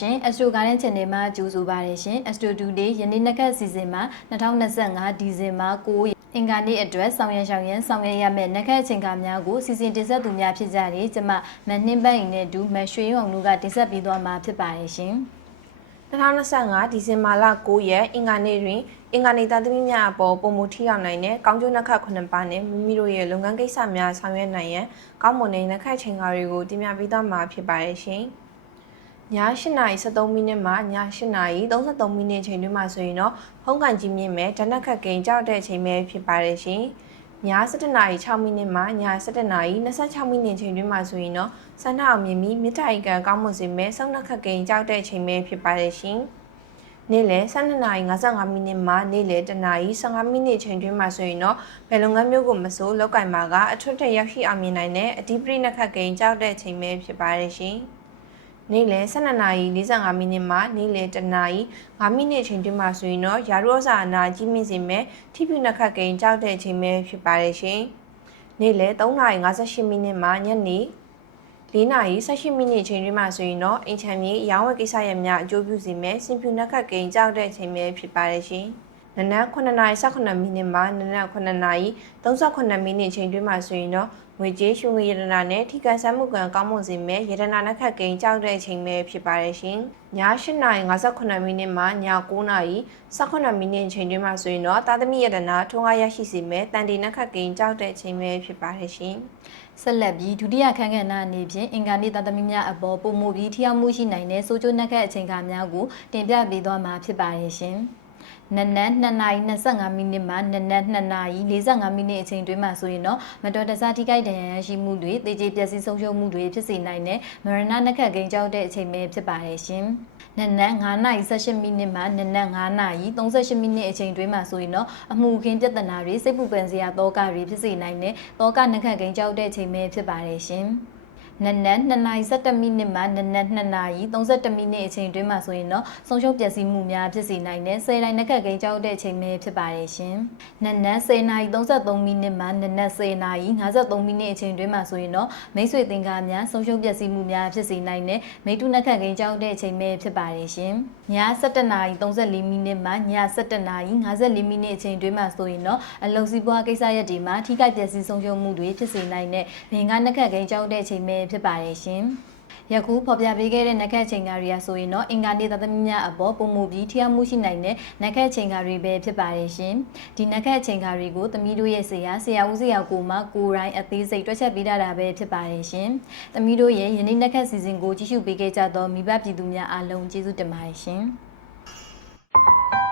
ရှင် Astro Garden Channel မှာကြိုဆိုပါရရှင် Astro Today ယနေ့နှစ်ခတ်စီစဉ်မှာ2025ဒီဇင်ဘာ9ရက်အင်္ဂါနေ့အတွက်ဆောင်ရရှောင်ရန်ဆောင်ရရမယ့်နှစ်ခတ်အချိန်ခါများကိုစီစဉ်တင်ဆက်သူများဖြစ်ကြတယ်ကျမမနှင်းပတ်ရင်နဲ့ဒူမရွှေရုံတို့ကတင်ဆက်ပေးသွားမှာဖြစ်ပါရရှင်2025ဒီဇင်ဘာလ9ရက်အင်္ဂါနေ့တွင်အင်္ဂါနေ့သားသမီးများအပေါ်ပုံမှုထိရောက်နိုင်တဲ့ကောင်းကျိုးနှက်ခတ်9ပါးနဲ့မိမိတို့ရဲ့လုပ်ငန်းကိစ္စများဆောင်ရွက်နိုင်ရန်ကောင်းမွန်တဲ့နှက်ခတ်ချိန်ကားတွေကိုတင်ပြပေးသွားမှာဖြစ်ပါတယ်ရှင်။ ည8:73မိနစ်မှည8:33မိနစ်ချိန်တွင်မှဆိုရင်တော့ဖုန်းကန်ကြီးမြင့်မဲ့ဓနက်ခတ်ကိန်းကြောက်တဲ့အချိန်ပဲဖြစ်ပါတယ်ရှင်။ည7:06မိနစ်မှည7:26မိနစ်ချိန်တွင်မှဆိုရင်တော့စန္ဒအောင်မြင်ပြီးမြစ်တိုင်ကန်ကောင်းမွန်စေမဲ့စောင်းနှက်ခတ်ကိန်းကြောက်တဲ့အချိန်ပဲဖြစ်ပါတယ်ရှင်။နေ့လယ်12:55မိနစ်မှနေ့လယ်1:15မိနစ်ချိန်တွင်မှဆိုရင်တော့ဘယ်လုပ်ငန်းမျိုးကိုမဆိုလောက်ကင်မှာကအထွတ်တက်ရောက်ရှိအောင်မြင်နိုင်တဲ့အဓိပတိနှက်ခတ်ကိန်းကြောက်တဲ့အချိန်ပဲဖြစ်ပါတယ်ရှင်။ နေ့လယ်12:45မိနစ်မှနေ့လယ်1:05မိနစ်ချိန်တွင်မှဆိုရင်တော့ရာရောစာအနာကြီးမြင့်စေမဲ့ထိပြနှက်ခတ်ကိန်းကြောက်တဲ့အချိန်ပဲဖြစ်ပါတယ်ရှင်။နေ့လယ်3:58မိနစ်မှညနေ၄နာရီ18မိနစ်ချိန်တွင်မှဆိုရင်တော့အင်ချမ်းမြေရောင်းဝယ်ကိစ္စရပ်များအကျိုးပြုစေမဲ့စင်ဖြူနှက်ခတ်ကိန်းကြောက်တဲ့အချိန်ပဲဖြစ်ပါတယ်ရှင်။ နနက်9နာရီ18မိနစ်မှနနက်9နာရီ38မိနစ်ချိန်တွင်မှဆိုရင်တော့ငွေကြေးရွှေငွေရတနာနဲ့ထိကန်ဆန်းမှုကံကောင်းမွန်စေမဲ့ရတနာနှက်ခတ်ကိန်းကြောက်တဲ့အချိန်ပဲဖြစ်ပါတယ်ရှင်။ည8နာရီ58မိနစ်မှည9နာရီ18မိနစ်ချိန်တွင်မှဆိုရင်တော့တာသမီရတနာထုံးကားရရှိစေမဲ့တန်တီနှက်ခတ်ကိန်းကြောက်တဲ့အချိန်ပဲဖြစ်ပါတယ်ရှင်။ဆက်လက်ပြီးဒုတိယခန်းကဏ္ဍအနေဖြင့်အင်္ဂါနေ့သားသမီးများအပေါ်ပုံမှုပြီးထိရောက်မှုရှိနိုင်တဲ့စိုးကျိုးနှက်ခတ်အချိန်ခါများကိုတင်ပြပေးသွားမှာဖြစ်ပါရဲ့ရှင်။ နနက်2:25မိနစ်မှနနက်2:45မိနစ်အချိန်တွင်းမှာဆိုရင်တော့မတော်တဆထိခိုက်ဒဏ်ရာရရှိမှုတွေတေကျေပျက်စီးဆုံးရှုံးမှုတွေဖြစ်စေနိုင်တဲ့မရဏနှက်ခတ်ကိန်းကြောက်တဲ့အချိန်ပဲဖြစ်ပါရဲ့ရှင်။နနက်9:18မိနစ်မှနနက်9:38မိနစ်အချိန်တွင်းမှာဆိုရင်တော့အမှုခင်းပြဿနာတွေစိတ်ပူပန်စရာတောကတွေဖြစ်စေနိုင်တဲ့တောကနှက်ခတ်ကိန်းကြောက်တဲ့အချိန်ပဲဖြစ်ပါတယ်ရှင်။ နနက်2:17မိနစ်မှနနက်2:31မိနစ်အချိန်တွင်းမှာဆိုရင်တော့ဆုံးရှုံးပျက်စီးမှုများဖြစ်စေနိုင်တဲ့ဆယ်တိုင်းနှက်ခတ်ကိန်းကြောက်တဲ့အချိန်ပဲဖြစ်ပါတယ်ရှင်။နနက်10:33မိနစ်မှနနက်10:53မိနစ်အချိန်တွင်းမှာဆိုရင်တော့မိတ်ဆွေသင်္ကားများဆုံးရှုံးပျက်စီးမှုများဖြစ်စေနိုင်တဲ့မိတုနှက်ခတ်ကိန်းကြောက်တဲ့အချိန်ပဲဖြစ်ပါတယ်ရှင်။ည7:34မိနစ်မှည7:54မိနစ်အချိန်တွင်းမှာဆိုရင်တော့အလုံစီးပွားကိစ္စရပ်တွေမှာထိခိုက်ပျက်စီးဆုံးရှုံးမှုတွေဖြစ်စေနိုင်တဲ့ဘင်္ဂနှက်ခတ်ကိန်းကြောက်တဲ့အချိန်ပဲဖြစ်ပါတယ်ရှင်။ယခုဖော်ပြပေးခဲ့တဲ့နက်ခတ်ချိန်ကားတွေကဆိုရင်တော့အင်္ဂါနေ့သသမီးများအပေါ်ပုံမှုပြီးထိရောက်မှုရှိနိုင်တဲ့နက်ခတ်ချိန်ကားတွေပဲဖြစ်ပါတယ်ရှင်။ဒီနက်ခတ်ချိန်ကားတွေကိုသမီးတို့ရဲ့ဆရာဆရာဦးဆရာကိုမှကိုယ်တိုင်အသေးစိတ်တွက်ချက်ပေးထားတာပဲဖြစ်ပါတယ်ရှင်။သမီးတို့ရဲ့ယနေ့နက်ခတ်စီစဉ်ကိုကြည့်ရှုပေးခဲ့ကြသောမိဘပြည်သူများအားလုံးကျေးဇူးတင်ပါတယ်ရှင်။